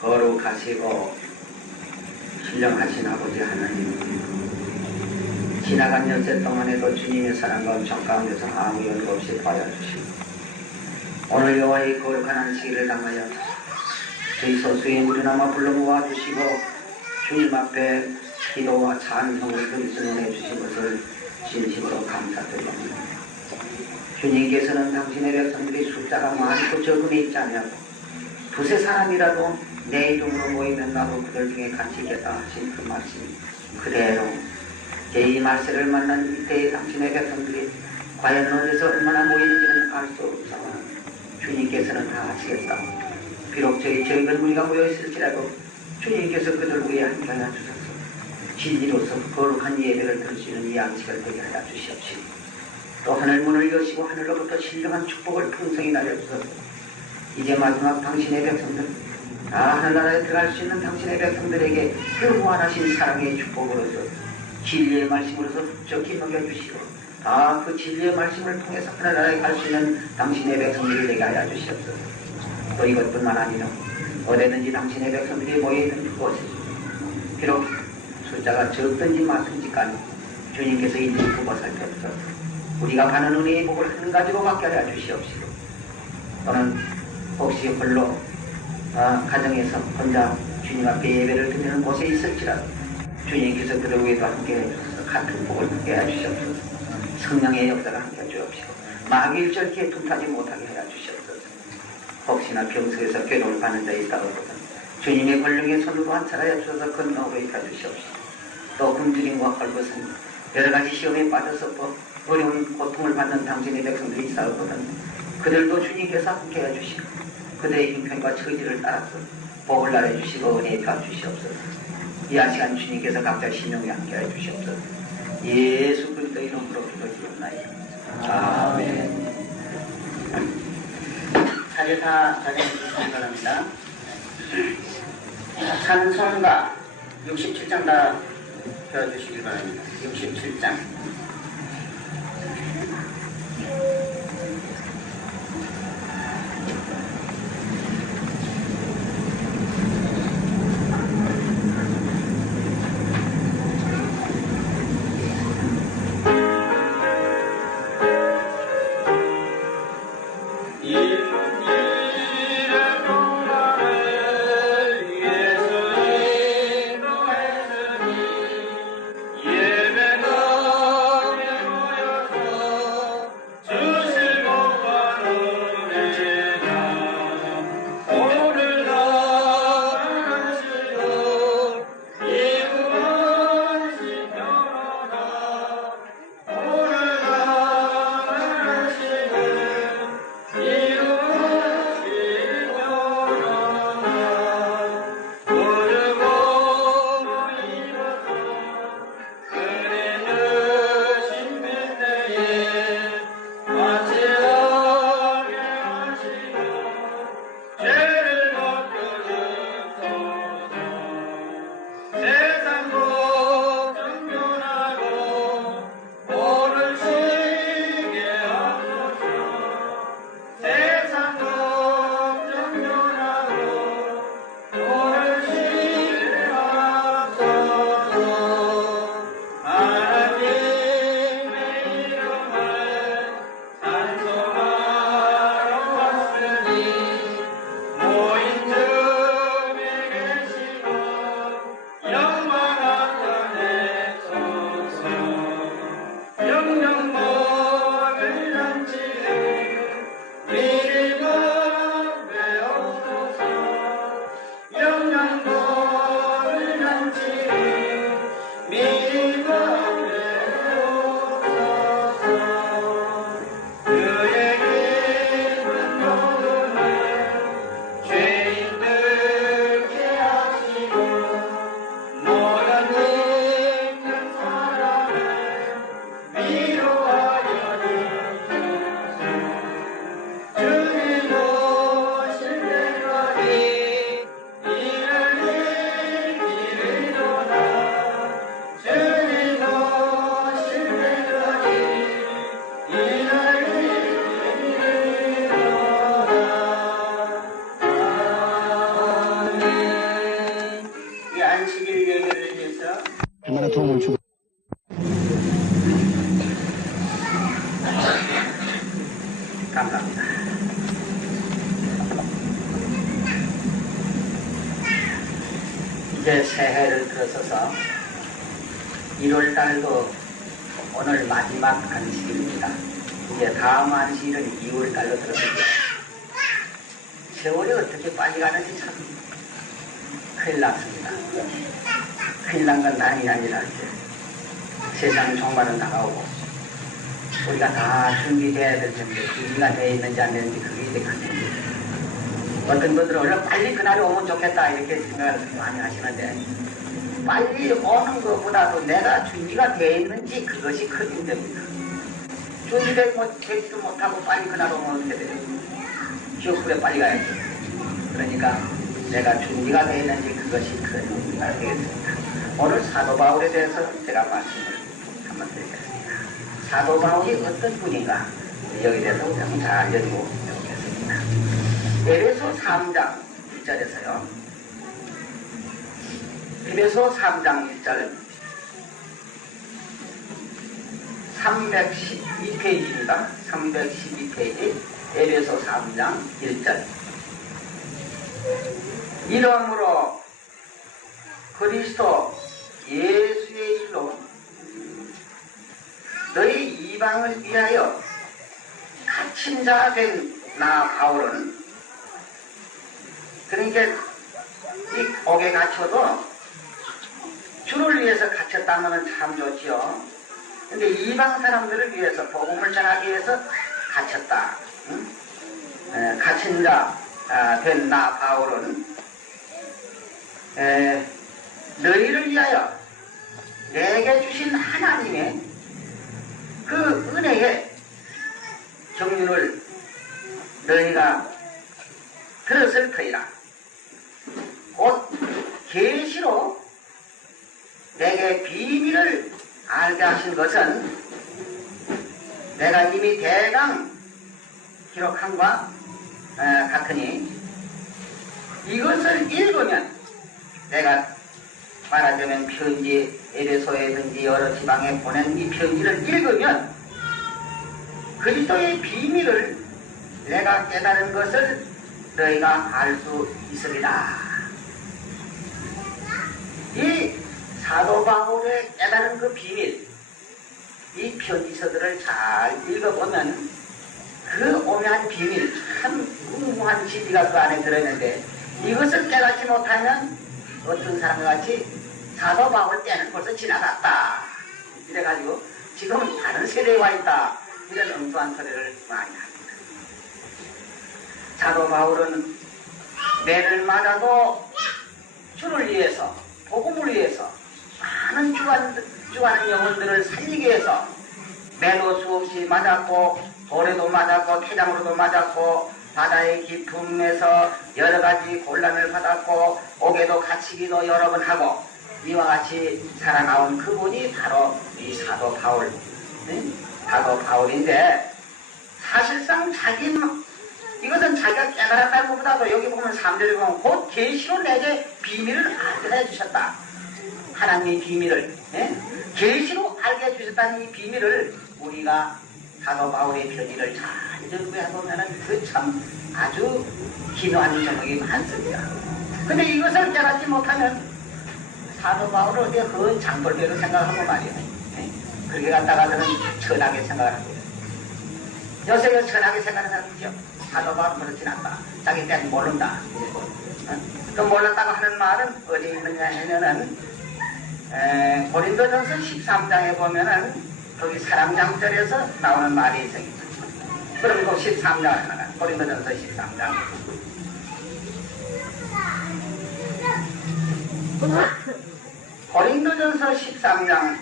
거룩하시고 신령하신 아버지 하나님, 지나간 연세 동안에도 주님의 사랑과 은총 가운데서 아무 연고 없이 도와주시고 오늘 여호와의 거룩한 안식일을 당하여 저희 소수의 무리나마 불러 모아주시고 주님 앞에 기도와 찬송을 드릴 수 있게 해주신 것을 진심으로 감사드립니다. 주님께서는 당신의 백성들이 숫자가 많고 적음에 있지 않냐고 두세 사람이라도 내 이름으로 모이면 나도 그들 중에 같이 있겠다 하신 그 말씀 그대로 제2 말세를 만난 이때의 당신의 백성들이 과연 어디서 얼마나 모이는지는 알 수 없지만 주님께서는 다 아시겠다. 비록 저희 적은 무리가 모여있을지라도 주님께서 그들 위에 함께하여 주셔서 진리로서 거룩한 예배를 드릴 수 있는 이 양식을 되게 하여 주시옵시고 또 하늘문을 여시고 하늘로부터 신령한 축복을 풍성히 날려주셔서 이제 마지막 당신의 백성들 다 하늘나라에 들어갈 수 있는 당신의 백성들에게 그 무한하신 사랑의 축복으로서 진리의 말씀으로서 흡족히 먹여주시고 다 그 진리의 말씀을 통해서 하늘나라에 갈 수 있는 당신의 백성들이 되게 하여 주시옵소서. 또 이것뿐만 아니라 어디든지 당신의 백성들이 모여있는 그곳에 비록 숫자가 적든지 많든지 간에 주님께서 있는 그곳을 펴서 우리가 가는 은혜의 복을 한 가지로 받게 하여 주시옵시고 또는 혹시 홀로 가정에서 혼자 주님 앞에 예배를 드리는 곳에 있을지라도 주님께서 그들 위에도 함께 해주셔서 같은 복을 함께 해주시옵소서. 성령의 역사가 함께 해주옵시고 마귀 일절기에 tum타지 못하게 해주시옵소서. 혹시나 병석에서 괴로움을 받는 자 있다고보다 주님의 권능의 손으로 한차하여 주셔서 건너오게 해주시옵시고 또 굶주림과 헐벗음 여러가지 시험에 빠져서 어려운 고통을 받는 당신의 백성들이 있다고보다 그들도 주님께서 함께 해주시고 그들의 형편과 처지를 따라서 복을 날려주시고 은혜에 주시옵소서. 이 시간 주님께서 각자 신령에 함께해 주시옵소서. 예수 그리스도 이름으로 기도드리옵나이다. 아멘. 차례다 자리해 주시기 바랍니다. 찬송가 67장 다 펴주시기 바랍니다. 67장. 예배는 새해를 들어서서 1월달도 오늘 마지막 안식일입니다. 이제 다음 안식일은 2월달로 들어서죠. 세월이 어떻게 빨리 가는지 참 큰일 났습니다. 큰일 난 건 다름이 아니라 이제 세상 종말은 다가오고 우리가 다 준비돼야 될 텐데 준비가 되어 있는지 안 되는지 그게 이제 큰 문제예요. 어떤 분들은 원래 빨리 그날이 오면 좋겠다 이렇게 생각을 많이 하시는데 빨리 오는 것보다도 내가 준비가 되어 있는지 그것이 큰 문제입니다. 준비되지도 못하고 빨리 그날 오면 어떻게 되죠? 지옥불에 빨리 가야죠. 그러니까 내가 준비가 되어 있는지 그것이 큰 문제가 되겠습니다. 오늘 사도 바울에 대해서 제가 말씀을 한번 드리겠습니다. 사도 바울이 어떤 분인가 여기에 대해서 좀 잘 알려주고 해보겠습니다. 에베소 3장 1절에서요. 에베소 3장 1절 312페이지입니다. 312페이지 에베소 3장 1절 이러므로 그리스도 예수의 일로 너희 이방을 위하여 갇힌 자 된 나 바울은 그러니까 이 옥에 갇혀도 주를 위해서 갇혔다면 참 좋지요. 근데 이방 사람들을 위해서 복음을 전하기 위해서 갇혔다. 응? 갇힌 자 된 나 바울은 너희를 위하여 내게 주신 하나님의 그 은혜의 정륜을 너희가 들었을 터이라. 곧 계시로 내게 비밀을 알게 하신 것은 내가 이미 대강 기록한과 같으니 이것을 읽으면 내가 말하자면 편지 에베소에든지 여러 지방에 보낸 이 편지를 읽으면 그리스도의 비밀을 내가 깨달은 것을 너희가 알 수 있으리라. 이 사도 바울의 깨달은 그 비밀, 이 편지서들을 잘 읽어보면 그 오묘한 비밀, 참 궁금한 진리가 그 안에 들어있는데 이것을 깨닫지 못하면 어떤 사람과 같이 사도 바울 때는 벌써 지나갔다 이래가지고 지금은 다른 세대에 와 있다 이런 엉뚱한 소리를 많이 합니다. 사도 바울은 매를 맞아도 주를 위해서 복음을 위해서 많은 죽어가는 영혼들을 살리기 위해서 매도 수없이 맞았고 돌에도 맞았고 태장으로도 맞았고 바다의 깊음에서 여러가지 곤란을 받았고 옥에도 갇히기도 여러 번 하고 이와 같이 살아나온 그분이 바로 이 사도 바울, 사도 바울인데 사실상 이것은 자기가 깨달았다는 것보다도 여기 보면 3절에 보면 곧 계시로 내게 비밀을 알게 해주셨다. 하나님의 비밀을 계시로 알게 해주셨다는 이 비밀을 우리가 사도 바울의 편지를 잘 연구해보면 그 참 아주 기묘한 점이 많습니다. 근데 이것을 깨닫지 못하면 사도 바울을 어디 그 장돌배로 생각하고 말이에요. 그렇게 갖다가서는 천하게 생각을 하고 요새 천하게 생각하는 사람이죠. 사도 바울은 그렇진 않다. 자기 때는 모른다. 그 몰랐다고 하는 말은 어디 있느냐 하면은 고린도전서 13장에 보면은 거기 사랑장절에서 나오는 말이 있습니다. 그럼 그 13장 하나 고린도전서 13장 고린도전서 13장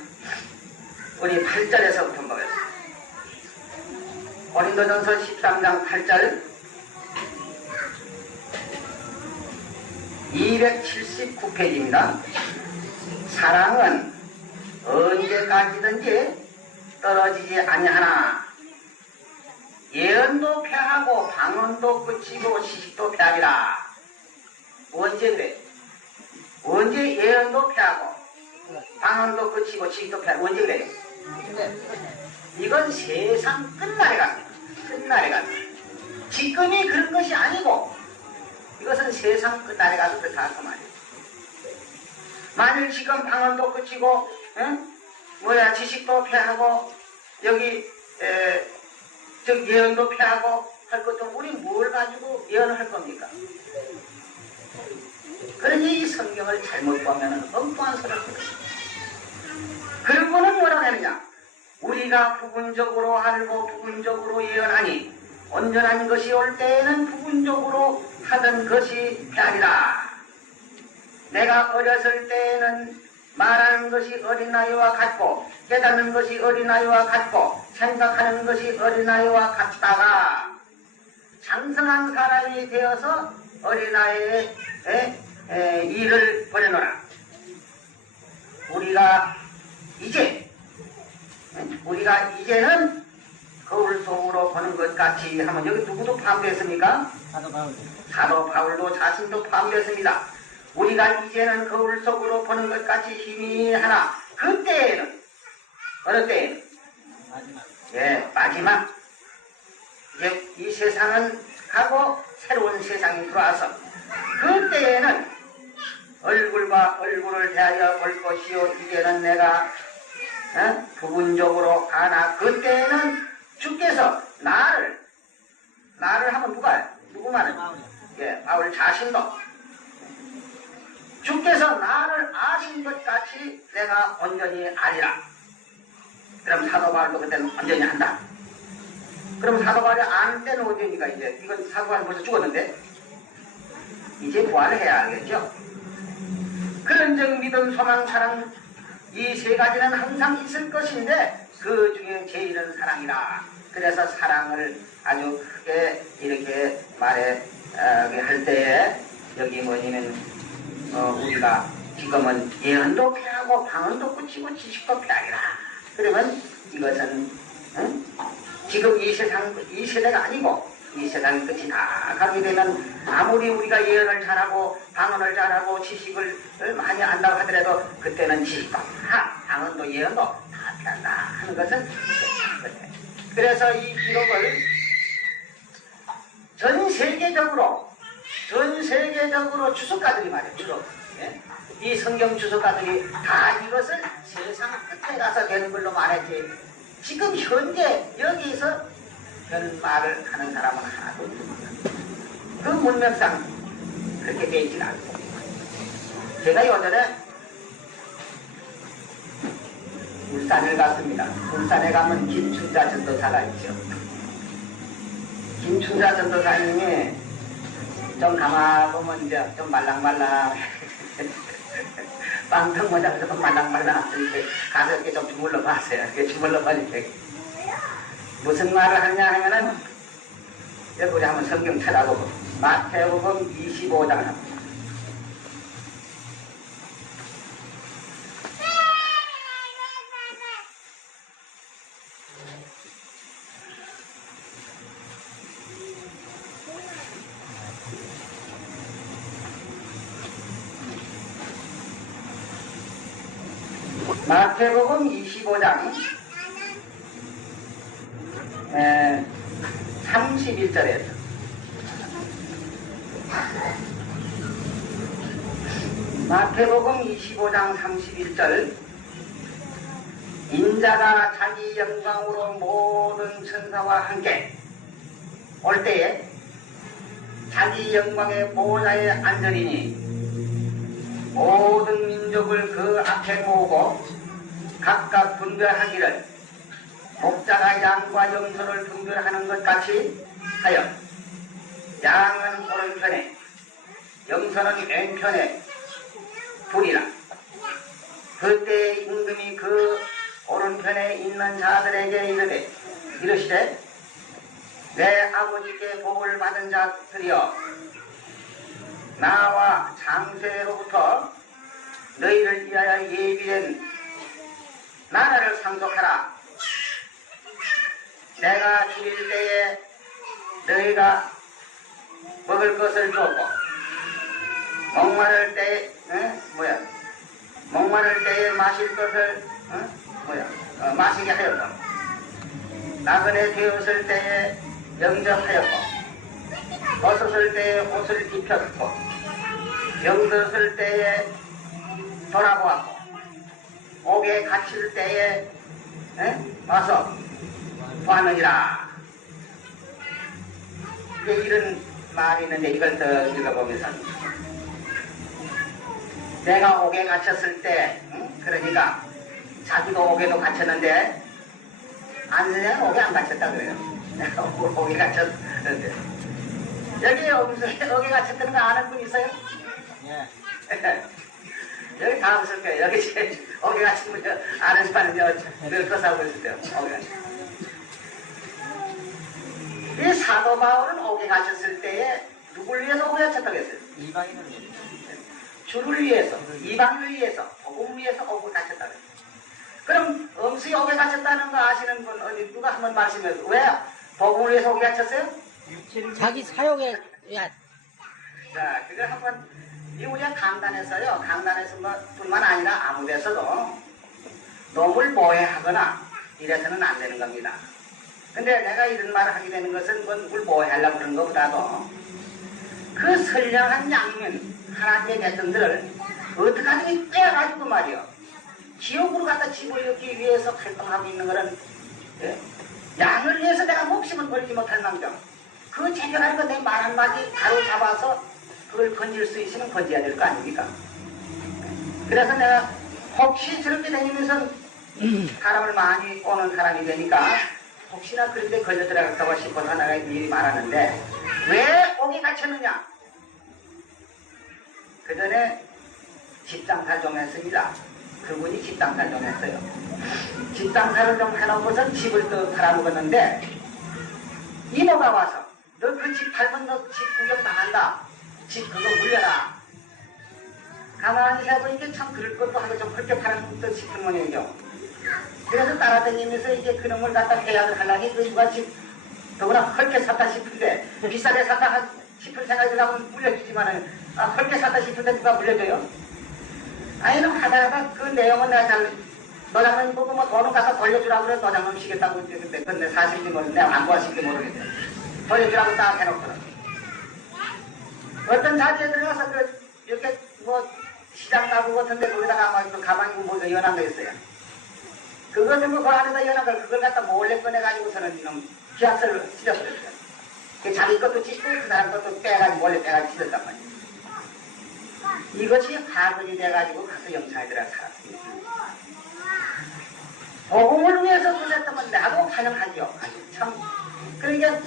우리 8절에서부터 보겠습니다. 고린도전서 13장 8절 279페이지입니다. 사랑은 언제까지든지 떨어지지 아니하나 예언도 패하고 방언도 그치고 시식도 패하리라. 언제 그래? 언제 예언도 패하고 방언도 그치고 시식도 패하고 언제 그래? 이건 세상 끝날에 갑니다. 끝날에 갑니다. 지금이 그런 것이 아니고 이것은 세상 끝날에 가서 그렇다 그 말이에요. 만일 지금 방언도 그치고 지식도 폐하고 여기 예언도 폐하고 할 것도 우리 뭘 가지고 예언을 할 겁니까? 그러니 이 성경을 잘못 보면 엉뚱한 소리를 합니다. 그리고는 뭐라고 하느냐? 우리가 부분적으로 알고 부분적으로 예언하니 온전한 것이 올 때에는 부분적으로 하던 것이 아니라 내가 어렸을 때에는 말하는 것이 어린아이와 같고 깨닫는 것이 어린아이와 같고 생각하는 것이 어린아이와 같다가 장성한 사람이 되어서 어린아이의 일을 벌여놓으라. 우리가 이제는 거울 속으로 보는 것 같이 하면 여기 누구도 포함되었습니까? 사도 바울도 자신도 포함되었습니다. 우리가 이제는 거울 속으로 보는 것 같이 희미하나 그때에는 어느 때에는 마지막 이제 이 세상은 가고 새로운 세상이 들어와서 그때에는 얼굴과 얼굴을 대하여 볼 것이요 이제는 내가 부분적으로 가나 그때에는 주께서 나를 하면 누구 말은? 바울 자신도 주께서 나를 아신 것 같이 내가 온전히 아리라. 그럼 사도 바울도 그때는 온전히 한다. 그럼 사도 바울이 아는 때는 언제입니까? 이제 이건 사도 바울이 벌써 죽었는데 이제 부활을 해야 하겠죠. 그런즉 믿음, 소망, 사랑 이 세 가지는 항상 있을 것인데 그 중에 제일은 사랑이라. 그래서 사랑을 아주 크게 이렇게 할 때에 여기 뭐냐면 우리가 지금은 예언도 폐하고 방언도 꾸치고 지식도 폐하리라. 그러면 이것은 지금 이 세대가 아니고 이 세상의 끝이 다 가게 되면 아무리 우리가 예언을 잘하고 방언을 잘하고 지식을 많이 안다고 하더라도 그때는 지식도 방언도 예언도 다 폐한다 하는 것은 그래서 이 기록을 전 세계적으로 주석가들이 말이에요. 주석. 이 성경 주석가들이 다 이것을 세상 끝에 가서 되는 걸로 말했지 지금 현재 여기서 그런 말을 하는 사람은 하나도 없습니다. 그 문명상 그렇게 되어 있지는 않고 제가 예전에 울산을 갔습니다. 울산에 가면 김춘자 전도사가 있죠. 김춘자 전도사님이 좀 가마보면 이제 좀 말랑말랑 빵탕 모자라서 좀 말랑말랑 이렇게 가서 이렇게 좀 주물러 봤어요. 이렇게 주물러 봐니까 무슨 말을 하냐 하면은 여기 우리 한번 성경 찾아보고 마태복음 25장 합니다. 마태복음 25장 31절에서 마태복음 25장 31절 인자가 자기 영광으로 모든 천사와 함께 올 때에 자기 영광의 보좌에 앉으리니 모든 민족을 그 앞에 모으고 각각 분별하기를 목자가 양과 염소를 분별하는 것 같이 하여 양은 오른편에 염소는 왼편에 두리라. 그때 임금이 그 오른편에 있는 자들에게 이르시되 내 아버지께 복을 받은 자들이여 나와 장세로부터 너희를 위하여 예비된 나라를 상속하라. 내가 죽일 때에 너희가 먹을 것을 주었고 목마를 때에 마실 것을 마시게 하였고 나그네 되었을 때에 영접하였고 벗었을 때에 옷을 입혔고 병들었을 때에 돌아보았고 옥에 갇힐 때에 와서 보았느니라. 이제 이런 말이 있는데 이걸 더 읽어보면서 내가 옥에 갇혔을 때 그러니까 자기도 옥에도 갇혔는데 안선생은 옥에 안 갇혔다 그래요. 내가 옥에 갇혔는데 여기 옥에 갇혔다는 거 아는 분 있어요? 예. 여기 다 없을 거예요. 여기 제일 옥에 갇힌 분 아는 사람은 늘 거사하고 있을 때요. 옥에 갇힌 이 사도 바울은 옥에 갇혔을 때에 누굴 위해서 옥에 갇혔다고 했어요? 이방인을 주를 위해서, 이방을 위해서, 복음을 위해서 옥에 갇혔다고 했어요. 그럼 엄수이 옥에 갇혔다는 거 아시는 분 어디 누가 한번 말씀해 주세요. 왜 복음을 위해서 옥에 갇혔어요? 자기 사역에 자, 그걸 한번 이 우리가 강단에서요. 강단에서 뿐만 아니라 아무 데서도 놈을 모해하거나 이래서는 안 되는 겁니다. 근데 내가 이런 말을 하게 되는 것은 누굴 모해하려고 그런 것보다도 그 선량한 양면 하나님의 백성들을 어떻게 하든지 빼가지고 말이요. 지옥으로 갖다 집어넣기 위해서 활동하고 있는 것은 양을 위해서 내가 목숨을 걸지 못할 망정 그 재결하는 거 내 말 한마디 바로 잡아서 그걸 건질 수 있으면 건져야 될 거 아닙니까? 그래서 내가 혹시 저렇게 다니면서 사람을 많이 오는 사람이 되니까 혹시나 그런 데 걸려 들어갈까 싶어서 내가 미리 말하는데 왜 옥에 갇혔느냐? 그 전에 집장사 좀 했습니다. 그분이 집장사 좀 했어요. 집장사를 좀 해놓고서 집을 또 팔아먹었는데 이모가 와서 너 그 집 팔면 너 집 구경 나간다. 집 그거 물려라. 가만히 세보니까 참 그럴 것도 하고 좀 그렇게 팔아먹던 싶은 모양이죠. 그래서 따라다니면서 이제 그놈을 갖다 계약을 하려니 그 누가 집 더구나 헐게 샀다 싶은데 비싸게 샀다 싶은 생각이 들면 물려주지만은 헐게 샀다 싶은데 누가 물려줘요? 아니 너 하다가 그 내용은 내가 잘 너장님 보고 뭐 돈을 갖다 돌려주라고 그래 너장님 시겠다고 그랬는데 근데 사실인지 모르겠는데 안 보았을지 모르겠네. 돌려주라고 딱 해놓고는 어떤 자리에 들어가서 그 이렇게 뭐 시장 가구 같은 데 거기다가 막 그 가방이고 뭐 연한 거 있어요. 그거 들고 그 안에다 연한 걸 그걸 갖다 몰래 꺼내가지고서는 이놈 계약서를 찢어버렸어요. 자기 것도 찢고 그 사람 것도 빼가지고 몰래 빼가지고 찢었단 말이에요. 이것이 파근이 돼가지고 가서 영창에 들어가 살았습니다. 복음을 위해서 그랬다면 나도 환영하지요. 참 그러니까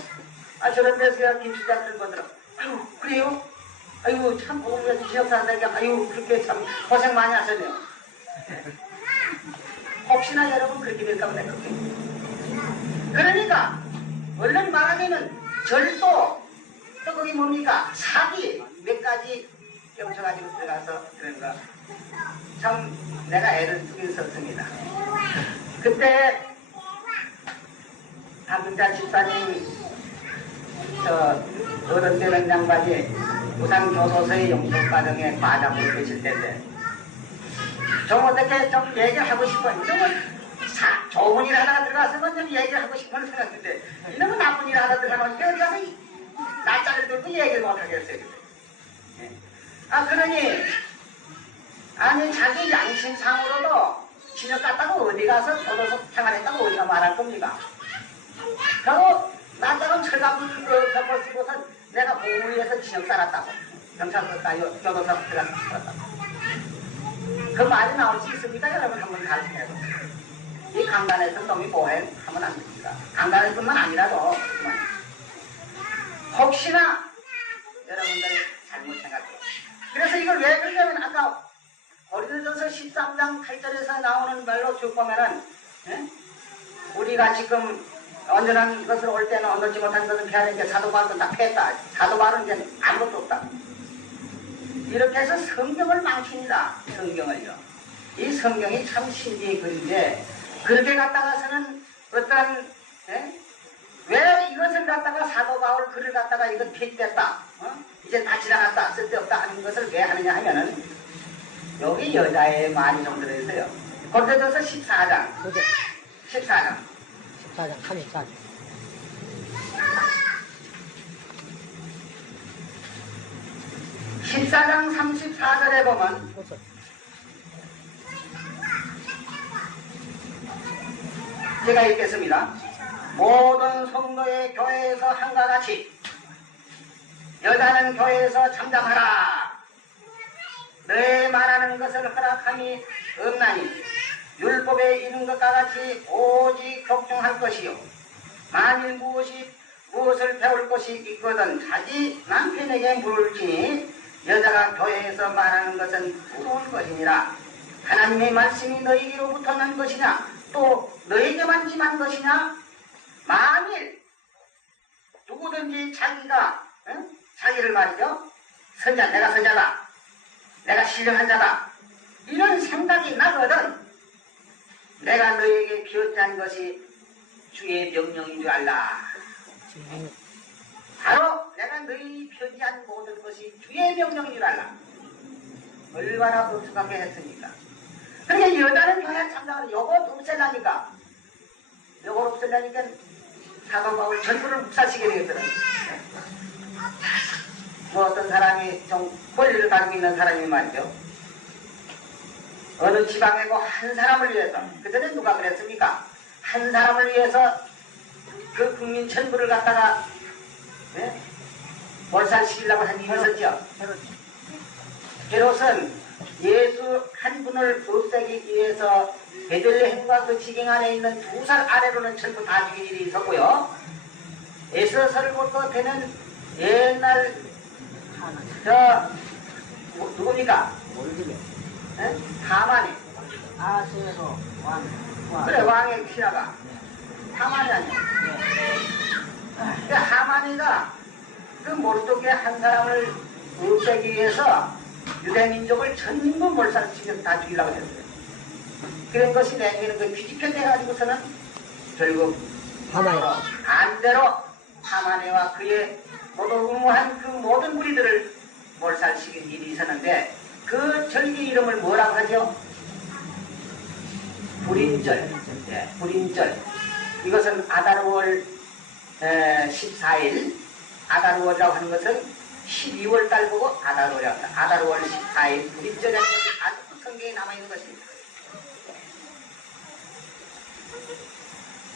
저런 데서 김수자 그런 거들은 아유 그래요? 아유 참 복음을 위해서 지역사람들에게 아유 그렇게 참 고생 많이 하셨네요. 혹시나 여러분 그렇게 될까 보네 그렇게. 그러니까 얼른 말하자면 절도 또 거기 뭡니까 사기 몇 가지 껴쳐가지고 들어가서 그런 거 참 내가 애를 쓰긴 썼습니다. 그때 한분자 집사님 저 어른되는 양반이 부산교도소의 용접과정에 과장으로 계실 때인데 좀 어떻게 좀 얘기하고 싶어요. 좋은 일 하다가 들어가서는 좀 얘기하고 싶은 생각인데 이놈은 나쁜 일 하다 들어가면 어디 가서 낯짝을 들고 얘기를 못하겠어요. 그러니 아니 자기 양심상으로도 진역 갔다고 어디 가서 교도소 생활했다고 어디가 말할 겁니까? 그리고 낯짝은 철갑을 덮어 쓰고서 내가 복음을 위해서 진역 살았다고 경찰서 교도소 들어갔다고 그 말이 나올 수 있습니다. 여러분 한번 가르쳐보세요. 이 강단에서 놈이 뭐해? 하면 안 됩니다. 강단에뿐만 아니라도 혹시나 여러분들 잘못 생각해요. 그래서 이걸 왜 그러냐면 아까 고린도전서 13장 8절에서 나오는 말로 쭉 보면은 우리가 지금 온전한 것을 올 때는 얻지 못한 것은 피하는 게 사도 바울은 다 패했다. 사도 바울은 이제 아무것도 없다. 이렇게 해서 성경을 망칩니다. 성경을요. 이 성경이 참 신기의 글인데 그렇게 갖다가서는 어떤 왜 이것을 갖다가 사도 바울 글을 갖다가 이건 폐기됐다. 이제 다 지나갔다. 쓸데없다 하는 것을 왜 하느냐 하면은 여기 여자의 말이 좀 들어있어요. 고린도전서 14장 14장 34장 34장 34절에 보면 제가 읽겠습니다. 모든 성도의 교회에서 한과 같이 여자는 교회에서 잠잠하라. 너의 말하는 것을 허락함이 없나니 율법에 이른 것과 같이 오직 격중할 것이요 만일 무엇을 배울 것이 있거든 자기 남편에게 물을지니 여자가 교회에서 말하는 것은 부러운 것이니라. 하나님의 말씀이 너희로부터 난 것이냐 또 너희에게만 임한 것이냐. 만일 누구든지 자기를 말이죠 선자, 내가 선자다, 내가 신령한 자다, 이런 생각이 나거든 내가 너희에게 비었다는 것이 주의 명령인 줄 알라. 바로 내가 너희 편지한 모든 것이 주의 명령인 줄 알라. 얼마나 엄숙하게 했습니까? 그러니까 여자는 교회 참가하는 요것 없애려니까 사도 바울 전부를 묵살시게 되거든. 뭐 어떤 사람이 좀 권리를 가지고 있는 사람이 말이죠. 어느 지방에 한 사람을 위해서, 그전에 누가 그랬습니까? 한 사람을 위해서 그 국민 전부를 갖다가 몰살시키려고 한 일이 있었죠. 헤롯은 예수 한 분을 없애기 위해서 베들레헴과 그 지경 안에 있는 2살 아래로는 전부 다 죽인 일이 있었고요. 에스더서부터 되는 옛날 누굽니까? 하만이. 아세로 왕. 그래, 왕의 신하가 하만이 아니야. 하만이가 그 모르도계 한 사람을 없애기 위해서 유대민족을 전부 몰살시켜서 다 죽이려고 했어요. 그런 것이 내기는 그 뒤집혀져가지고서는 결국 반대로 하만이와 그의 모두 음모한 그 모든 무리들을 몰살시킨 일이 있었는데 그 절기 이름을 뭐라고 하죠? 불임절. 예, 불임절. 이것은 아다르월 14일, 아다르월이라고 하는 것은 12월 달 보고 아다르월이라고 합니다. 아다르월 14일 불임절이라는 것이 아직도 성경에 남아있는 것입니다.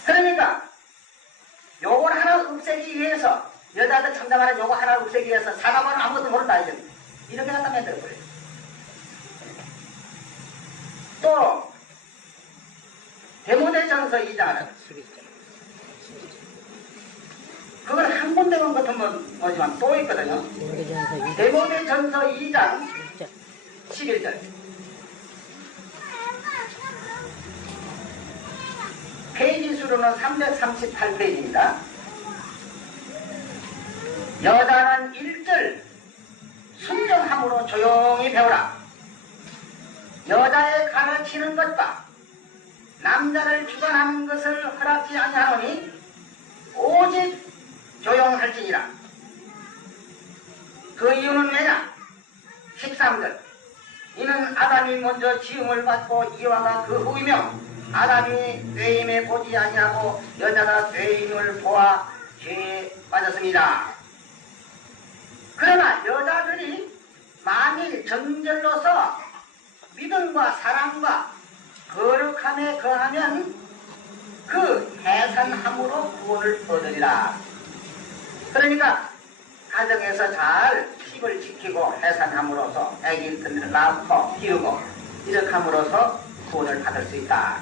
그러니까 요걸 하나 없애기 위해서 여자들 참담하는 요거 하나 없애기 위해서 사람은 아무것도 모른다 이제 이렇게 갖다 만들어버려요. 또 데모데전서 2장을 그걸 한 군데만 같으면 뭐지만 또 있거든요. 데모데전서 2장 11절. 페이지 수로는 338페이지입니다. 여자는 1절 순정함으로 조용히 배우라. 여자의 가르치는 것과 남자를 주관하는 것을 허락지 아니하노니 오직 조용할지니라. 그 이유는 왜냐? 13절. 이는 아담이 먼저 지음을 받고 이와가 그 후이며 아담이 뇌임에 보지 아니하고 여자가 뇌임을 보아 죄에 빠졌습니다. 그러나 여자들이 만일 정절로서 믿음과 사랑과 거룩함에 거하면 그 해산함으로 구원을 얻으리라. 그러니까 가정에서 잘 팁을 지키고 해산함으로써 아기를 낳고 키우고 이렇게 함으로써 구원을 받을 수 있다.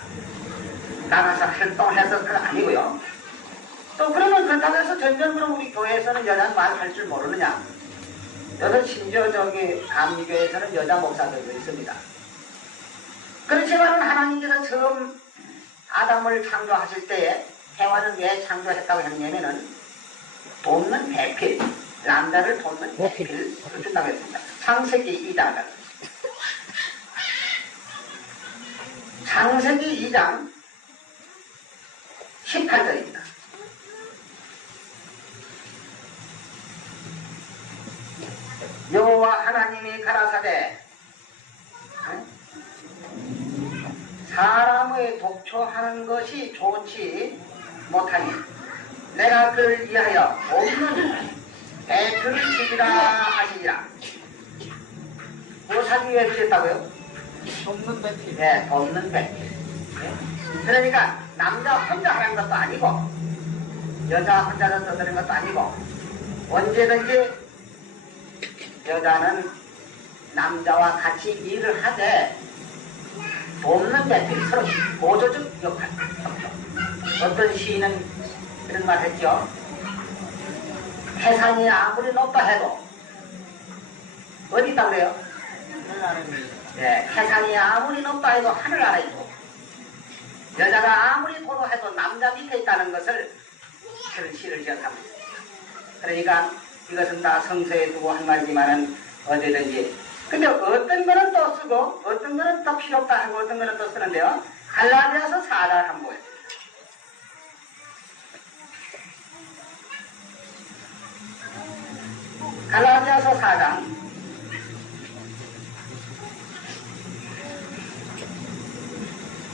나가서 활동해서 그건 아니고요. 또 그러면 그렇다고 해서 전전으로 우리 교회에서는 여자는 말할 줄 모르느냐? 여자 심지어 감리교회에서는 여자 목사들도 있습니다. 그렇지만 하나님께서 처음 아담을 창조하실 때에 해와는 왜 창조했다고 했냐면은 돕는 배필, 남자를 돕는 배필을 준다고 했습니다. 창세기 2장. 창세기 2장 18절입니다. 여호와 하나님이 가라사대 사람의 독초하는 것이 좋지 못하니 내가 그를 위하여 없는 배틀을 주리라 하시니라. 무엇하기 위해 주셨다고요? 돕는 배필. 네, 돕는 배필. 네. 그러니까 남자 혼자 하는 것도 아니고 여자 혼자서 떠드는 것도 아니고 언제든지 여자는 남자와 같이 일을 하되 돕는 배틀 서로 보조적 역할. 어떤 시인은 이런 말 했죠. 해산이 아무리 높다 해도 어디 있다 그래요? 네, 해산이 아무리 높다 해도 하늘 아래 있고 여자가 아무리 고도해도 남자 밑에 있다는 것을 그런 시를 지었답니다. 그러니까 이것은 다 성서에 두고 한 말이지만은 언제든지 근데 어떤 거는 또 쓰고 어떤 거는 또 필요 없다 하고 어떤 거는 또 쓰는데요. 갈라디아서 4장을 한번 보여요. 갈라디아서 4장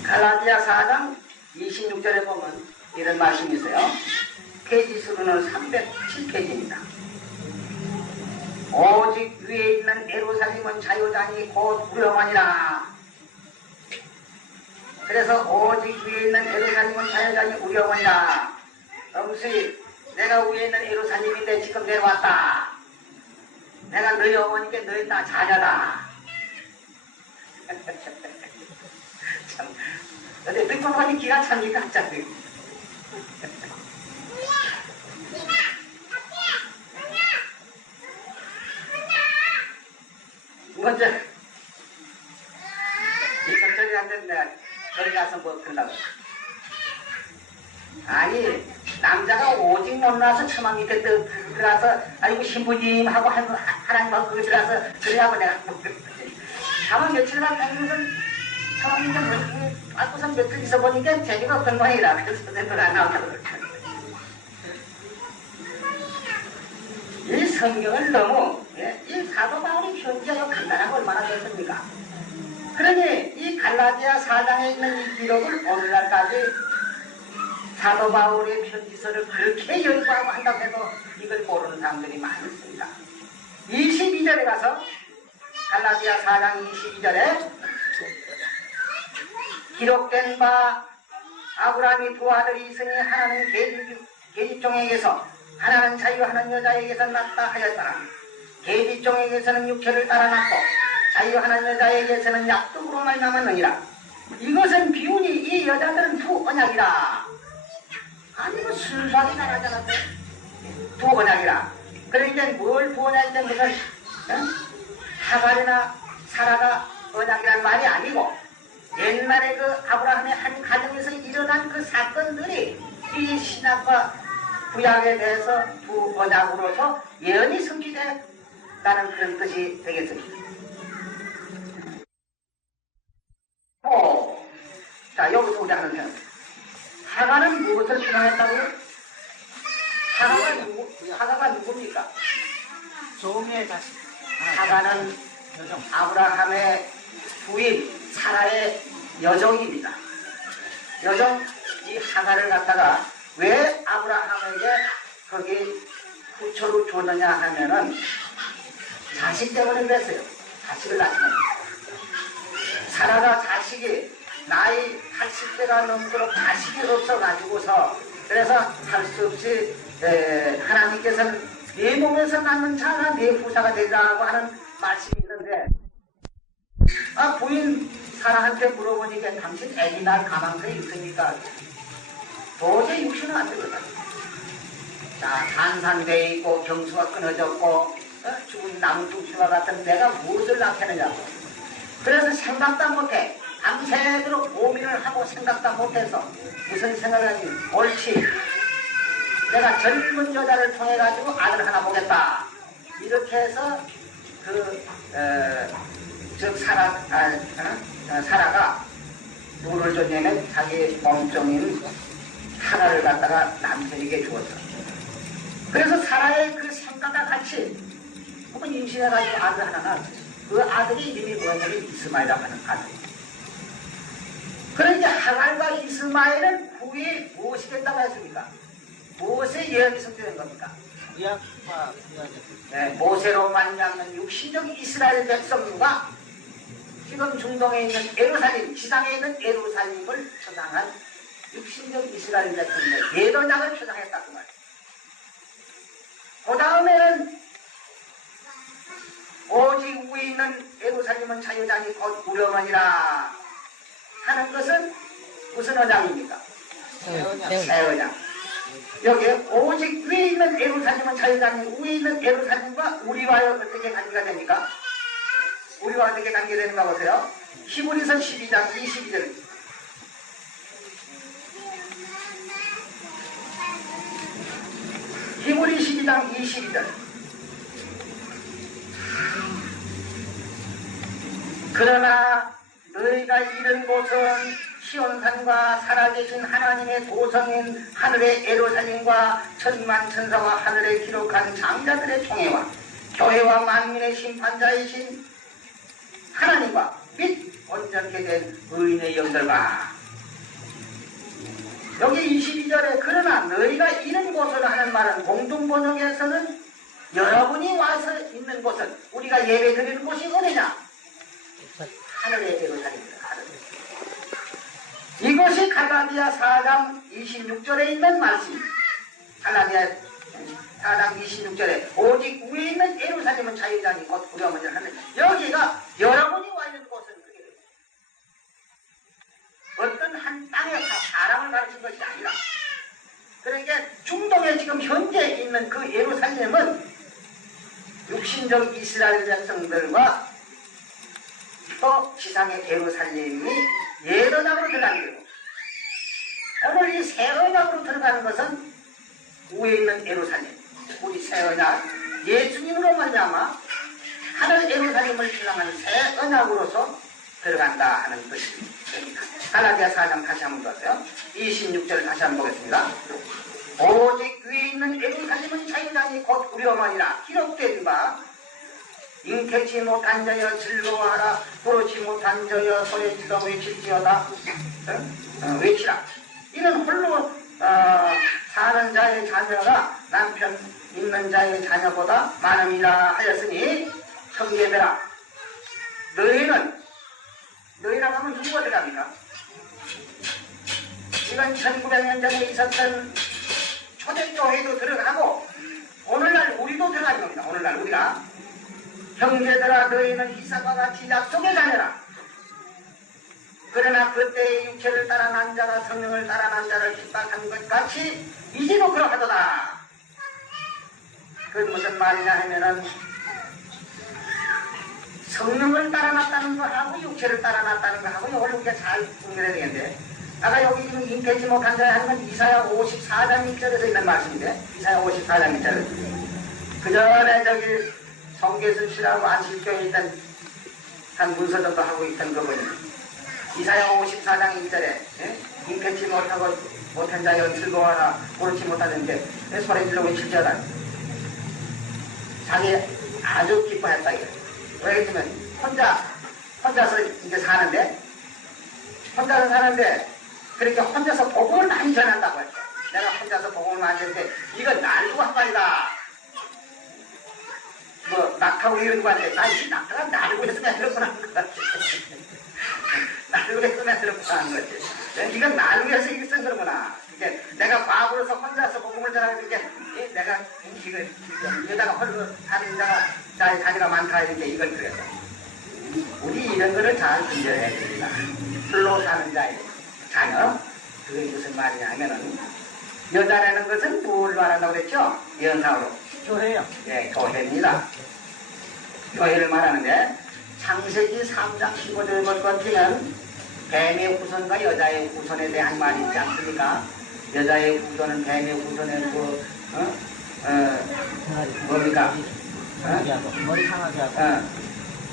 갈라디아 4장 26절에 보면 이런 말씀이 있어요. 페이지 수로는 307페이지입니다. 오직 위에 있는 예루살렘은 자유자니 곧 우려하니라. 그래서 오직 위에 있는 예루살렘은 자유자니 우려하니라. 엄수이 내가 위에 있는 예루살렘인데 지금 내려왔다. 내가 너희 어머니께 너희 다 자녀다. 참, 근데 듣고 보니 기가 찹니까 갑자기. 먼저 이 적절히 하는데 저리 가서 뭐 그러려고. 아니 남자가 오직 못나서 처마 밑에 들어가서 아이고 신부님 하고 하나님하고 거기 들어가서 그래하고 내가 뭐 다만 며칠만 다니면서 처마 밑에 받고선 며칠 있어 보니까 재미가 없던 모양이라 그래서 내가 안 나온다고 그랬거든. 이 성경을 너무 이 사도 바울의 편지가 간단하고 얼마나 됐습니까? 그러니 이 갈라디아 4장에 있는 이 기록을 오늘날까지 사도 바울의 편지서를 그렇게 연구하고 한다고 해도 이걸 모르는 사람들이 많이 있습니다. 22절에 가서 갈라디아 4장 22절에 기록된 바 아브라함이 두 아들이 있으니 하나는 계집종에게서 하나는 자유하는 여자에게서 낳다 하였더라. 계집종에게서는 육체를 따라 낳고 자유하는 여자에게서는 약속으로 말미암았느니라. 이것은 비운이 이 여자들은 두 언약이라. 아니 뭐 순수하게 나가잖아. 두 언약이라. 그러니까 뭘 두 언약인데 무슨 하갈이나 사라가 언약이라는 말이 아니고 옛날에 그 아브라함의 한 가정에서 일어난 그 사건들이 이 신학과 구약에 대해서 두 언약으로서 예언이 성취됐다는 그런 뜻이 되겠습니다. 자 여기서 우리 하는 생각. 하가는 무엇을 주장했다고요? 하가가 누굽니까? 종의 자식. 하가는 여정. 아브라함의 부인 사라의 여종입니다. 여종 이 하가를 갖다가 왜 아브라함에게 거기 후초로 줬느냐 하면은 자식 때문에 그랬어요. 자식을 낳지만 사라가 자식이 나이 80세가 넘도록 자식이 없어가지고서 그래서 할 수 없이 하나님께서는 네 몸에서 낳는 자가 네 후사가 되리라고 하는 말씀이 있는데 부인 사라한테 물어보니까 당신 애기 낳을 가망성이 있습니까? 도저히 육신은 안 되거든. 자, 산산돼 있고 경수가 끊어졌고 죽은 나무 둥치와 같은 내가 무엇을 낳겠느냐고. 그래서 생각도 못해. 밤새도록 고민을 하고 생각도 못해서 무슨 생각을 하니 옳지. 내가 젊은 여자를 통해 가지고 아들 하나 보겠다. 이렇게 해서 사라가 누구를 줬냐면 자기 몸종인 하나를 갖다가 남편에게 주었어. 그래서 사라의 그 생각과 같이 한번 임신해가지고 아들 하나 낳았어. 그 아들이 이름이 뭐냐면 이스마엘이라고 하는 아들. 그러니까 하갈과 이스마엘은 후에 무엇이 된다고 했습니까? 무엇의 예언이 성취된 겁니까? 구약과 구약의 네, 모세로 말미암는 육신적 이스라엘 백성과 지금 중동에 있는 예루살렘, 지상에 있는 예루살렘을 저장한 육신적 이스라엘 백성들 예언약을 표상했다 그 말이에요. 그 다음에는 오직 위에 있는 예루살렘은 자유자니 곧 우려머니라 하는 것은 무슨 언약입니까? 새 언약. 여기에 오직 위에 있는 예루살렘은 자유자니 위에 있는 예루살렘과 우리와 어떻게 관계가 됩니까? 우리와 어떻게 관계되는가 보세요. 히브리서 12장 22절. 히브리 12장 22절. 그러나 너희가 이른 곳은 시온산과 살아계신 하나님의 도성인 하늘의 예루살렘과 천만 천사와 하늘에 기록한 장자들의 총회와 교회와 만민의 심판자이신 하나님과 및 온전케 된 의인의 영들과. 여기 22절에 그러나 너희가 이른 곳을 하는 말은 공동번역에서는 여러분이 와서 있는 곳은 우리가 예배 드리는 곳이 어디냐? 하늘의 예루살렘입니다. 이것이 갈라디아 4장 26절에 있는 말씀. 갈라디아 4장 26절에 오직 위에 있는 예루살렘은 자유자니 곧 우려머니라 하는 여기가 여러분이 와 있는 곳은 그게 어떤 한 땅에 사람을 가르친 것이 아니라, 그러니까 중동에 지금 현재 있는 그 예루살렘은 육신적 이스라엘 백성들과 또 지상의 예루살렘이 예언약으로 들어가는 거고, 오늘 이 새 언약으로 들어가는 것은 위에 있는 예루살렘, 우리 새 언약, 예수님으로 말미암아 하늘 예루살렘을 지나가는 새 언약으로서 들어간다 하는 뜻입니다. 갈라디아 4장 다시 한번 보세요. 26절 다시 한번 보겠습니다. 오직 위에 있는 예루살렘은 자유자니 곧 우려머니라 기록된 바 잉태치 못한 자여 즐거워하라 부르지 못한 자여 소리질러 외칠지어다. 외치라. 이는 홀로 사는 자의 자녀가 남편 있는 자의 자녀보다 많음이라 하였으니 청계되라. 너희라고 하면 누가 들어갑니까? 이건 1900년 전에 있었던 초대교회도 들어가고 오늘날 우리도 들어가는 겁니다. 오늘날 우리가 형제들아 너희는 이삭과 같이 약속의 자녀라. 그러나 그때의 육체를 따라 난 자가 성령을 따라 난 자를 핍박한 것 같이 이제도 그러하도다. 그건 무슨 말이냐 하면은 성령을 따라 났다는 거하고 육체를 따라 났다는 거하고 이걸 우리가 잘 분별해야 되겠는데, 아까 여기 지금 잉태치 못한 자에 하는 건 이사야 54장 1절에서 있는 말씀인데, 이사야 54장 1절. 그 전에 저기 성계수 씨라고 안식교에 있던 한 문서정도 하고 있던 그분이 이사야 54장 1절에 잉태치 못한 자여 즐거워하라 옳지 못하는데 소리질러 외칠지어다. 자기 아주 기뻐했다 이거예요. 왜냐면 혼자서 이제 혼자서 사는데 그렇게 혼자서 복음을 많이 전한다고 했어. 내가 혼자서 복음을 많이 전는데 이건 날고 한 말이다. 뭐 낙타고 이런 거 하는데 이 낙타가 날고 했으면 이렇구나 하는 것 같아. 날고 했으면 이렇구나 하는 거지. 이건 날고 해서 이렇게 쓴 거구나. 이게 내가 과거로서 혼자서 복음을 전하는데 내가 여자가 홀로 사는 자녀가 많다 이렇게 이걸 그랬어. 우리 이런 거를 잘 분별해야 됩니다. 홀로 사는 자의 자녀, 그게 무슨 말이냐 하면은 여자라는 것은 뭘 말한다고 그랬죠? 연상으로 교회요. 예, 교회입니다. 교회를 말하는데 창세기 3장 15절 것 같으면 뱀의 후손과 여자의 후손에 대한 말이 있지 않습니까? 여자의 후손은 뱀의 후손의 뭡니까? 머리 상하게 하고.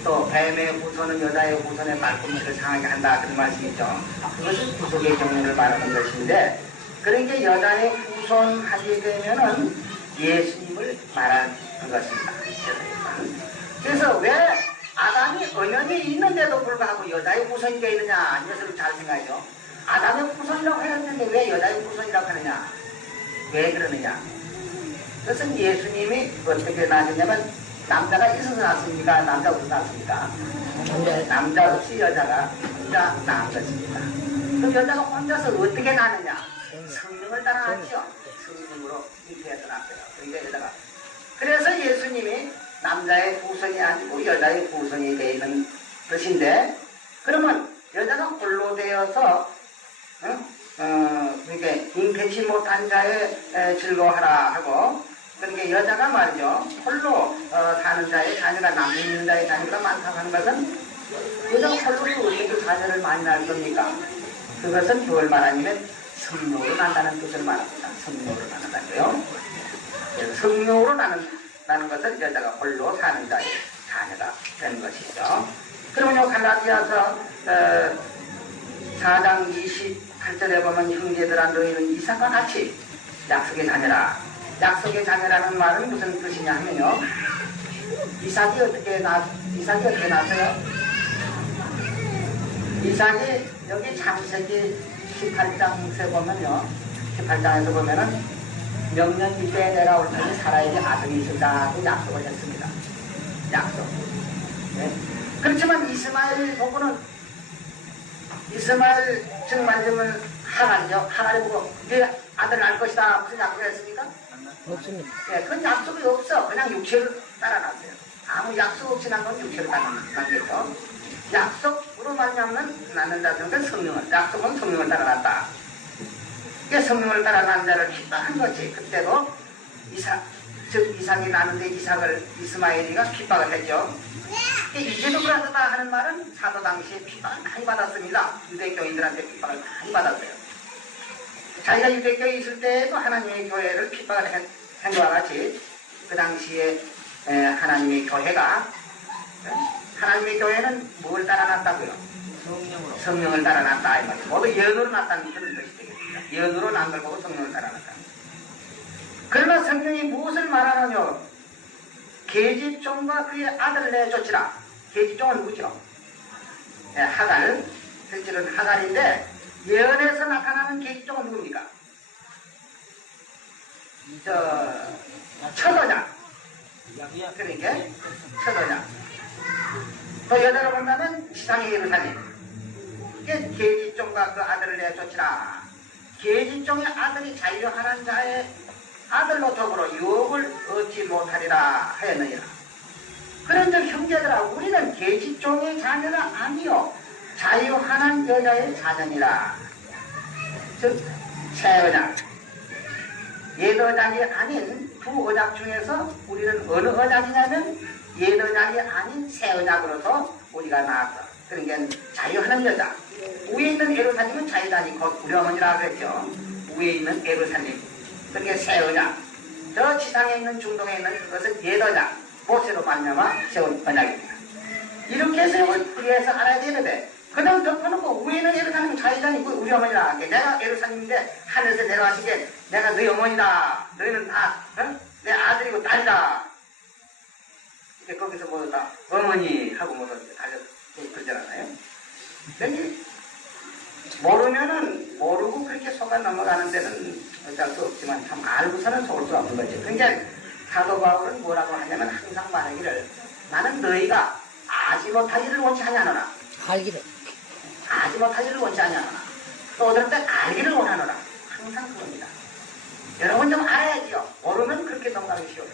또 뱀의 후손은 여자의 후손의 발꿈치를 상하게 한다 그런 말씀이 있죠. 그것은 구속의 경륜을 말하는 것인데, 그러니까 여자의 후손 하게 되면은 예수님을 말하는 것입니다. 그래서 왜 아담이 언연이 있는데도 불구하고 여자의 후손이 되어 있느냐, 이것을 잘 생각해요. 아담의 후손이라고 하였는데 왜 여자의 후손이라고 하느냐, 왜 그러느냐. 그것은 예수님이 어떻게 나왔냐면 남자가 있어서 낳았습니까? 남자 없어서 낳았습니까? 남자 없이 여자가 혼자 낳은 것입니다. 그럼 여자가 혼자서 어떻게 나느냐? 성령을 따라 낳죠. 성령으로 잉태해서 낳았어요. 그러니까 여자가. 그래서 예수님이 남자의 후손이 아니고 여자의 후손이 되어 있는 것인데, 그러면 여자가 홀로 되어서 이렇게 잉태치 못한 자의 즐거워하라 하고, 그러니까 여자가 말이죠, 홀로 사는 자의 자녀가 남이 있는 자의 자녀가 많다고 하는 것은, 여자가 홀로서 어떻게 자녀를 많이 낳을 겁니까? 그것은 교월 말하면 성령으로 난다는 뜻을 말합니다. 성령으로 난다고요. 그래서 성령으로 나는 것은 여자가 홀로 사는 자의 자녀가 되는 것이죠. 그러면요, 갈라디아서 4장 28절에 보면 형제들아 너희는 이삭과 같이 약속의 자녀라. 약속의 자녀라는 말은 무슨 뜻이냐 하면요, 이삭이 어떻게 나서요? 이삭이 여기 창세기 18장에 보면요, 18장에서 보면은 명년 이때에 내가 올 테니 사라에게 아들이 있으라고 약속을 했습니다. 약속. 네. 그렇지만 이스마엘 보고는, 이스마엘 즉 말하자면 하갈이죠. 하갈이 보고 네 아들 낳을 것이다 무슨 약속을 했습니까? 없습니다. 네, 그건 약속이 없어. 그냥 육체를 따라놨어요. 아무 약속 없이 난 건 육체를 따라놨겠죠. 약속으로 말미암는 낳는다는 건 성령을, 약속은 성령을 따라놨다. 성령을 따라난 자를 핍박한 거지. 그때도 이삭이 나는데 이스마엘이가 핍박을 했죠. 이제도 그러다 하는 말은 사도 당시에 핍박을 많이 받았습니다. 유대교인들한테 핍박을 많이 받았어요. 자기가 유대교에 있을 때도 하나님의 교회를 핍박을 한 것과 같이 그 당시에 하나님의 교회가, 하나님의 교회는 뭘 따라놨다고요? 성령을 따라놨다. 이 말이에요. 모두 연으로 났다는 그런 것이 되겠습니다. 연으로 난 걸 보고 성령을 따라놨다. 그러나 성령이 무엇을 말하느냐? 계집종과 그의 아들을 내쫓으라. 계집종은 누구죠? 하갈. 실제로는 하갈인데 예언에서 나타나는 계집종은 누굽니까? 처도자. 그러니까 처도자. 또 여자로 본다면 지상의 예루살렘. 계집종과 그 아들을 내쫓으라. 계집종의 아들이 자유하는 자의 아들로 더불어 유업을 얻지 못하리라 하였느니라. 그런즉 형제들아, 우리는 계집종의 자녀가 아니요 자유하는 여자의 자녀니라. 즉 새언약, 옛언약이 아닌 두 언약 중에서 우리는 어느 언약이냐면 옛언약이 아닌 새언약으로서 우리가 나왔어. 그러니까 자유하는 여자. 위에 있는 예루살렘은 자유다니 곧 우리 어머니라 그랬죠. 위에 있는 예루살렘. 그러니까 새언약. 저 지상에 있는 중동에 있는 그것은 옛언약. 모세로 말미암아 세운 언약입니다. 이렇게 해서 우리에서 알아야 되는데, 그냥 덮어놓고 위에 있는 예루살렘은 자유다니 우리 어머니라. 내가 예루살렘인데 하늘에서 내려가신 게 내가 너희 어머니다. 너희는 다 내 아들이고 딸이다. 이렇게 거기서 모두 다 어머니 하고 모두 달려 그러잖아요. 모르고 그렇게 속아 넘어가는 데는 어쩔 수 없지만 참 알고서는 속을 수 없는 거죠. 그러니까 사도 바울은 뭐라고 하냐면 항상 말하기를, 나는 너희가 아지 못하기를 원치 아니하노라. 아지 못하기를 원치 아니하노라. 또 어떨 때 알기를 원하노라. 항상 그겁니다. 여러분 좀 알아야지요. 모르면 그렇게 넘어가기 쉬워요.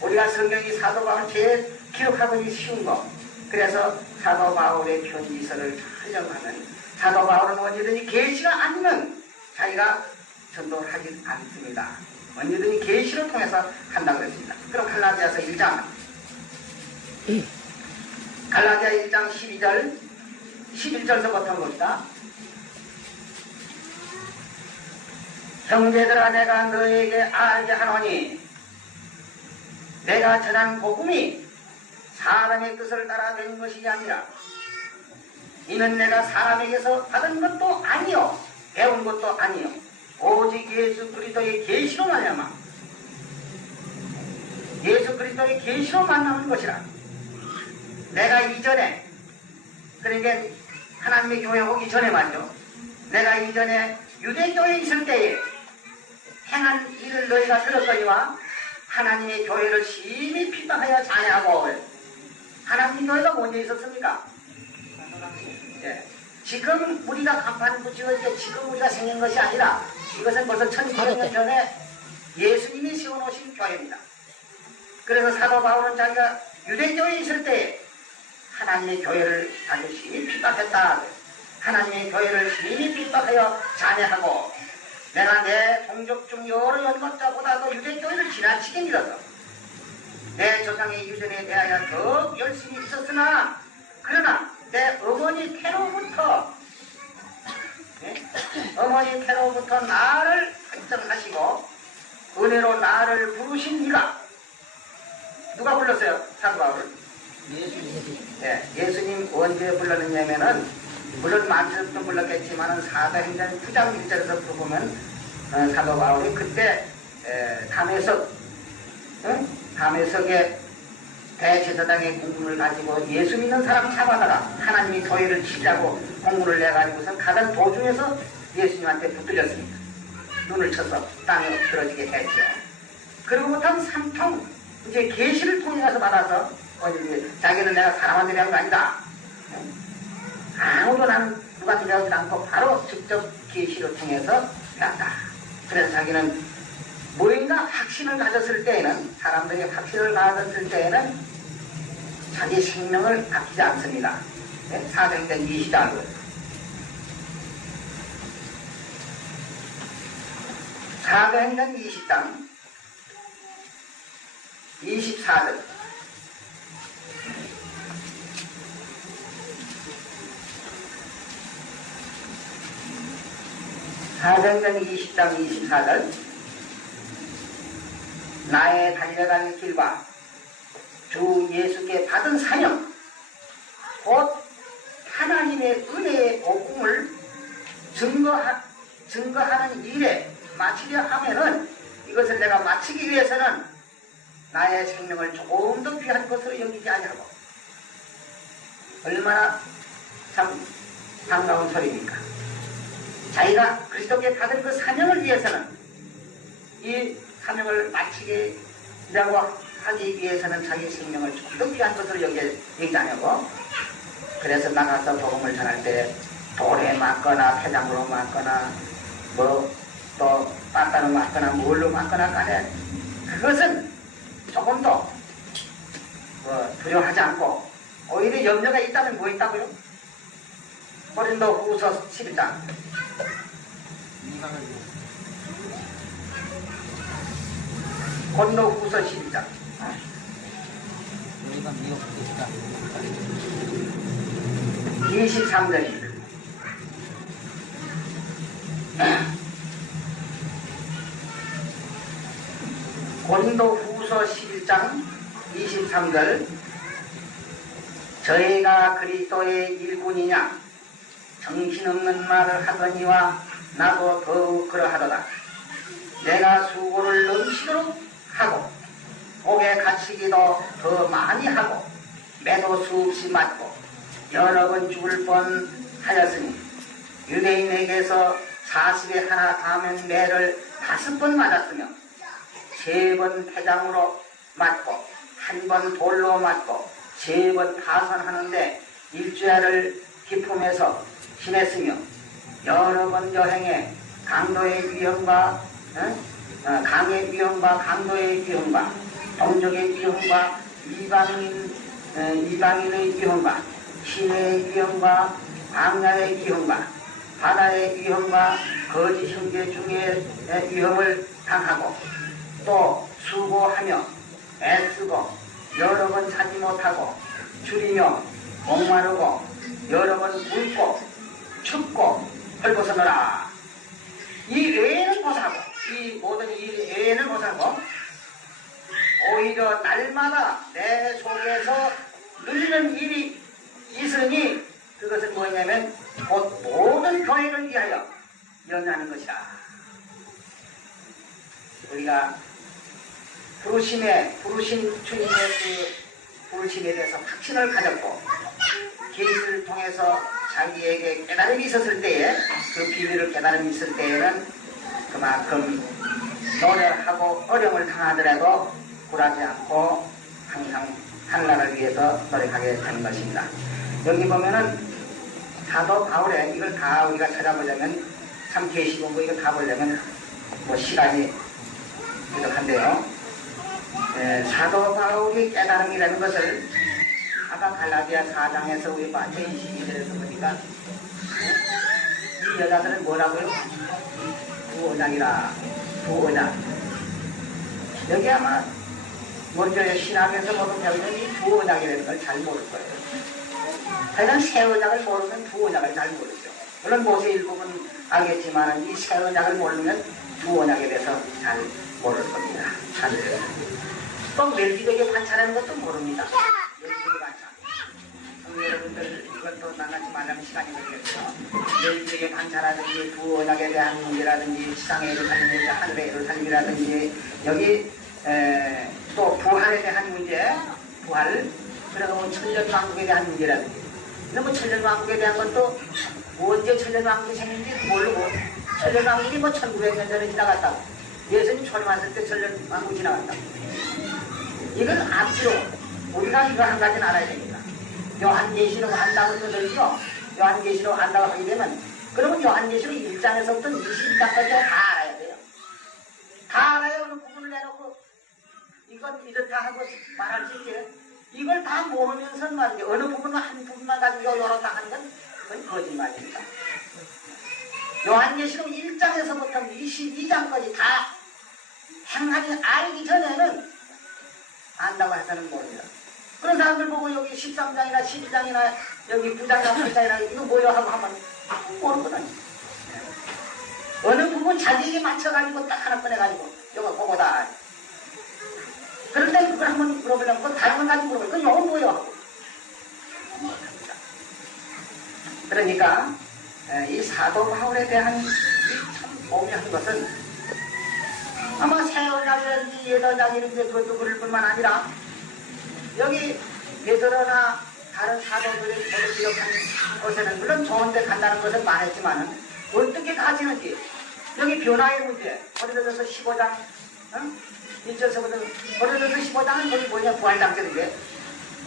우리가 성경이 사도 바울 제일 기록하기 쉬운 거. 그래서 사도 바울의 편지서를 촬영하면 사도 바울은 언제든지 계시가 아니면 자기가 전도를 하지 않습니다. 언제든지 계시를 통해서 한다고 그랬습니다. 그럼 갈라디아서 1장 갈라디아 1장 11절서부터 봅시다. 형제들아, 내가 너에게 알게 하노니 내가 전한 복음이 사람의 뜻을 따라 된 것이 아니라 이는 내가 사람에게서 받은 것도 아니요 배운 것도 아니요 오직 예수 그리스도의 계시로 말미암아 예수 그리스도의 계시로 만나는 것이라. 내가 이전에, 그러니까 하나님의 교회 오기 전에 말이죠, 내가 이전에 유대교회에 있을 때에 행한 일을 너희가 들었거니와 하나님의 교회를 심히 핍박하여 잔해하고. 하나님의 교회가 언제 있었습니까? 예. 지금 우리가 간판 붙이고 이제 지금 우리가 생긴 것이 아니라 이것은 벌써 1200년 전에 예수님이 세워놓으신 교회입니다. 그래서 사도 바울은 자기가 유대교에 있을 때 하나님의 교회를 아주 심히 핍박했다. 하나님의 교회를 심히 핍박하여 잔해하고 내가 내 동족 중 여러 연못자보다도 유대교회를 지나치게 믿어서 내 조상의 유전에 대하여 더 열심히 있었으나 그러나 내 어머니 태로부터 어머니 태로부터 나를 택정하시고 은혜로 나를 부르신 이가 누가 불렀어요? 사도 바울을? 예수님 언제 불렀느냐면은 물론 만주도 불렀겠지만은 사도행전 9장 1절에서 보면 사도 바울이 그때 담에석의 대제사장의 공문을 가지고 예수 믿는 사람 잡아다가 하나님이 교회를 치자고 공문을 내가지고서 가던 도중에서 예수님한테 붙들렸습니다. 눈을 쳐서 땅에 엎드러지게 했죠. 그리고부터는 삼통 이제 계시를 통해 가서 받아서 자기는 내가 사람한테 배운 거 아니다. 아무도 나는 누구한테 배우지 않고 바로 직접 계시를 통해서 배웠다. 그래서 자기는 무인가 확신을 가졌을 때에는 사람들이 확신을 가졌을 때에는 자기 생명을 아끼지 않습니다. 사도행전 20장 사도행전 20장 24절 사도행전 20장 24절 나의 달려갈 길과 주 예수께 받은 사명 곧 하나님의 은혜의 복음을 증거하는 일에 마치려 하면은 이것을 내가 마치기 위해서는 나의 생명을 조금 더 귀한 것으로 여기지 아니하고 얼마나 참 반가운 소리입니까? 자기가 그리스도께 받은 그 사명을 위해서는 이 사명을 마치려고 하기 위해서는 자기 생명을 조금 더 귀한 것으로 여기지 않고 그래서 나가서 복음을 전할 때 돌에 맞거나 폐장으로 맞거나 또 빠따로 맞거나 뭘로 맞거나 간에 그것은 조금 더 두려워하지 않고 오히려 염려가 있다면 뭐 있다고요? 고린도 후서 11장 고린도 후서 11장 23절입니다. 고린도 후서 11장 23절 저희가 그리스도의 일꾼이냐 정신없는 말을 하더니와 나도 더욱 그러하도다. 내가 수고를 넘치도록 하고 옥에 갇히기도 더 많이 하고 매도 수없이 맞고 여러 번 죽을 뻔하였으니 유대인에게서 40에 하나 가면 매를 5번 맞았으며 3번 폐장으로 맞고 1번 돌로 맞고 3번 파선하는데 일주야를 기품해서 지냈으며 여러 번 여행에 강도의 위험과 강의 위험과 강도의 위험과 동족의 위험과 이방인의 위험과 시내의 위험과 광야의 위험과 바다의 위험과 거짓 형제 중의 위험을 당하고 또 수고하며 애쓰고 여러 번 자지 못하고 줄이며 목마르고 여러 번 굶고 춥고 헐벗어노라. 이 외에는 못하고 이 모든 일 외에는 못하고 오히려 날마다 내 속에서 누리는 일이 있으니 그것은 뭐냐면 곧 모든 교회를 위하여 연하는 것이다. 우리가 부르신 주님의 그 부르심에 대해서 확신을 가졌고 계시를 통해서 자기에게 깨달음이 있었을 때에 그 비밀을 깨달음이 있을 때에는 그만큼 노력하고 어려움을 당하더라도 굴하지 않고 항상 하나님을 위해서 노력하게 되는 것입니다. 여기 보면은 사도 바울의 이걸 다 우리가 찾아보려면 참 계시본부 이거 다 보려면 뭐 시간이 부족한데요. 사도 바울의 깨달음이라는 것을 아까 갈라디아 4장에서 우리 마태 22절에서 보니까 이 여자들은 뭐라고요? 부언약이라. 부언약. 여기 아마 먼저 신학에서 모두 배우는 이 부언약이라는 걸 잘 모를 거예요. 하여간 새 언약을 모르면 부언약을 잘 모르죠. 물론 모세 일부분 알겠지만 이 새 언약을 모르면 부언약에 대해서 잘 모를 겁니다. 또 멜기덱의 관찰하는 것도 모릅니다. 멜기덱의 관찰. 여러분들 이것도 나가지 말라는 시간이 걸리겠죠. 멜기덱의 관찰하든지 부언약에 대한 문제라든지 지상의 애를 살림이라든지 하늘의 애를 살림이라든지 여기 또 부활에 대한 문제, 부활, 그리고 뭐 천년왕국에 대한 문제라든지 이런 뭐 천년왕국에 대한 것도 언제 천년왕국이 생긴지 모르고 천년왕국이 뭐 1900년 전에 지나갔다고 예수님 초림하실 때 천년왕국이 지나갔다고 이건 앞뒤로 우리가 이거 한 가지는 알아야 됩니다. 요한계시록 안다고 써들죠. 요한계시록 안다고 하게 되면 그러면 요한계시록 1장에서부터 22장까지 다 알아야 돼요. 다 알아야 어느 부분을 내놓고 이건 이렇다 하고 말할 수 있게 이걸 다 모르면서 말이죠. 어느 부분만 한 부분만 가지고 요렇다 하는 건 그건 거짓말입니다. 요한계시록 1장에서부터 22장까지 다 행하니 알기 전에는 안다고 해서는 모릅니다. 그런 사람들 보고 여기 13장이나 12장이나 여기 9장이나 8장이나 이거 뭐요 하고 하면 모르거든요. 어느 부분 자기에게 맞춰가지고 딱 하나 꺼내가지고 이거 그거다. 그런데 그걸 한번 물어보려면 그건 다른 건 가지고 물어보면 그건 이거 뭐요 하고. 그러니까 이 사도 바울에 대한 이 참 오묘한 것은 아마 새 언약이라든지 옛 언약 이런 데 그것도 그럴 뿐만 아니라 여기 베드로나 다른 사도들이 저를 기록하는 곳에는 물론 좋은 데 간다는 것은 말했지만은 어떻게 가지는지 여기 변화의 문제 고린도전서 15장 1절서부터 고린도전서 15장은 거기 뭐냐 부활장전인데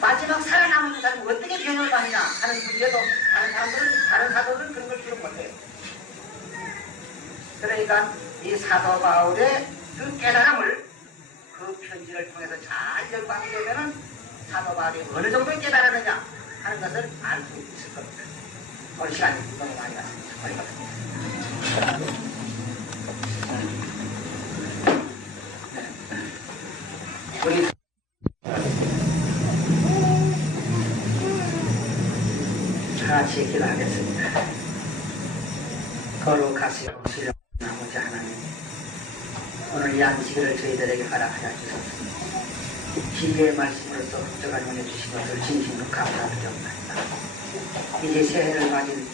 마지막 살아남은 사람이 어떻게 변화를 하느냐 하는 문제도 다른 사도들은 그런 걸 기록 못해요. 그러니까 이 사도 바울의 그 깨달음을 그 편지를 통해서 잘 열반이 되면은 사도 바울이 어느 정도 깨달았느냐 하는 것을 알 수 있을 겁니다. 오늘 시간이 너무 많이 갔습니다. 머리가. 우리 같이 기도하겠습니다. 거룩하시고 신령 아버지 하나님, 오늘 이 안식일을 저희들에게 허락하여 주소서. 진리의 말씀으로서 흡족한 은혜 주신 것을 진심으로 감사드립니다. 이제 새해를 맞은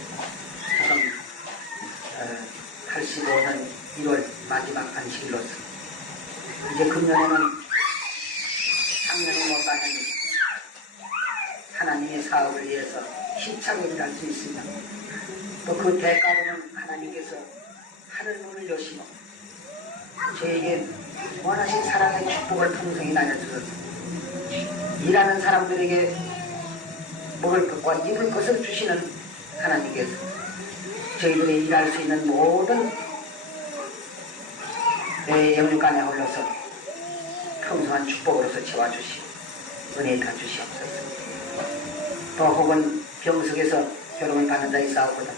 지금 85년 1월 마지막 안식일로서 이제 금년에는 작년에 못 받은 하나님의 사업을 위해서 힘차게 일할 수 있으며 또 그 대가로는 하나님께서 하늘 문을 여시고 저에게 원하신 사랑의 축복을 풍성히 나눠주셔서 일하는 사람들에게 먹을 것과 입을 것을 주시는 하나님께서 저희들이 일할 수 있는 모든 영육간에 올려서 풍성한 축복으로서 채워주시고 은혜에 주시옵소서. 또 혹은 병석에서 결혼을 받는 자 있사오거든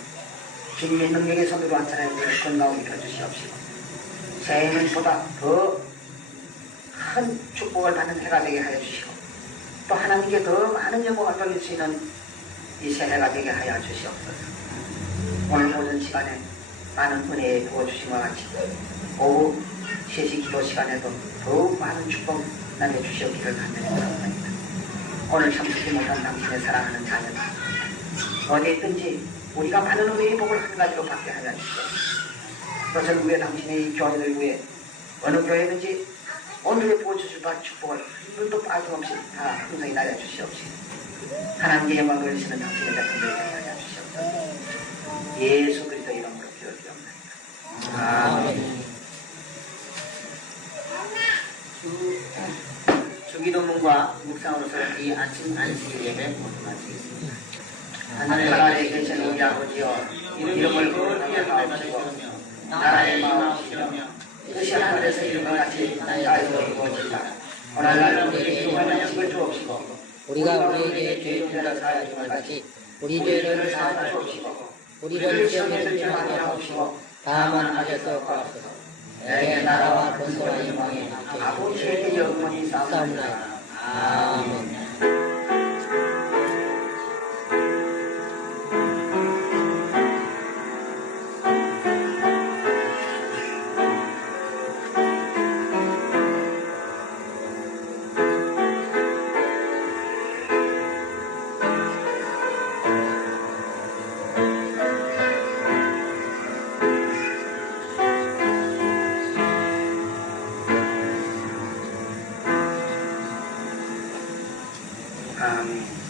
주님의 능력의 손으로 한 사람의 건강을 입혀주시옵시고 새해는 보다 더 큰 축복을 받는 해가 되게 하여 주시고 또 하나님께 더 많은 영광을 돌릴 수 있는 이 새해가 되게 하여 주시옵소서. 오늘 모든 시간에 많은 은혜에 부어주신 것 같이 오후 3시 기도 시간에도 더욱 많은 축복 나눠주시옵기를 간절히 바랍니다. 오늘 참수지 못한 당신의 사랑하는 자녀들 어디에 있든지 우리가 받는 은혜의 복을 한 가지로 받게 하여 주시옵소서. 또 전국의 당신의 이 교회들 위해 어느 교회든지 오늘의 부어주실 바 축복을 눈도 빠짐없이 다 풍성히 날려주시옵시고 하나님의 영광을 돌리시는 당신의 자손들에게 하여 주시옵소서. 예수 그리스도 이름으로 기도드립니다. 아멘. 주기도문과 묵상으로서 이 아침 안식 예배 모두 마치겠습니다. 하늘에 계신 우리 아버지여 이름을 거룩하게 하옵시고 나라의 마음이시며 뜻이 하늘에서 이룬 것 같이 땅에서 이루어지다. 오늘날 우리에게 유한한 양식을 주옵시고 우리가 우리에게 죄를 지은 사하여 준 것 같이 우리 죄를 사하여 주옵시고 우리를 시험에 들지 말게 하옵시고 다만 하셔서 가옵소서. 내게 나라와 권세와 영광이 아버지에게 영원히 싸움나이다. 아멘. 아멘.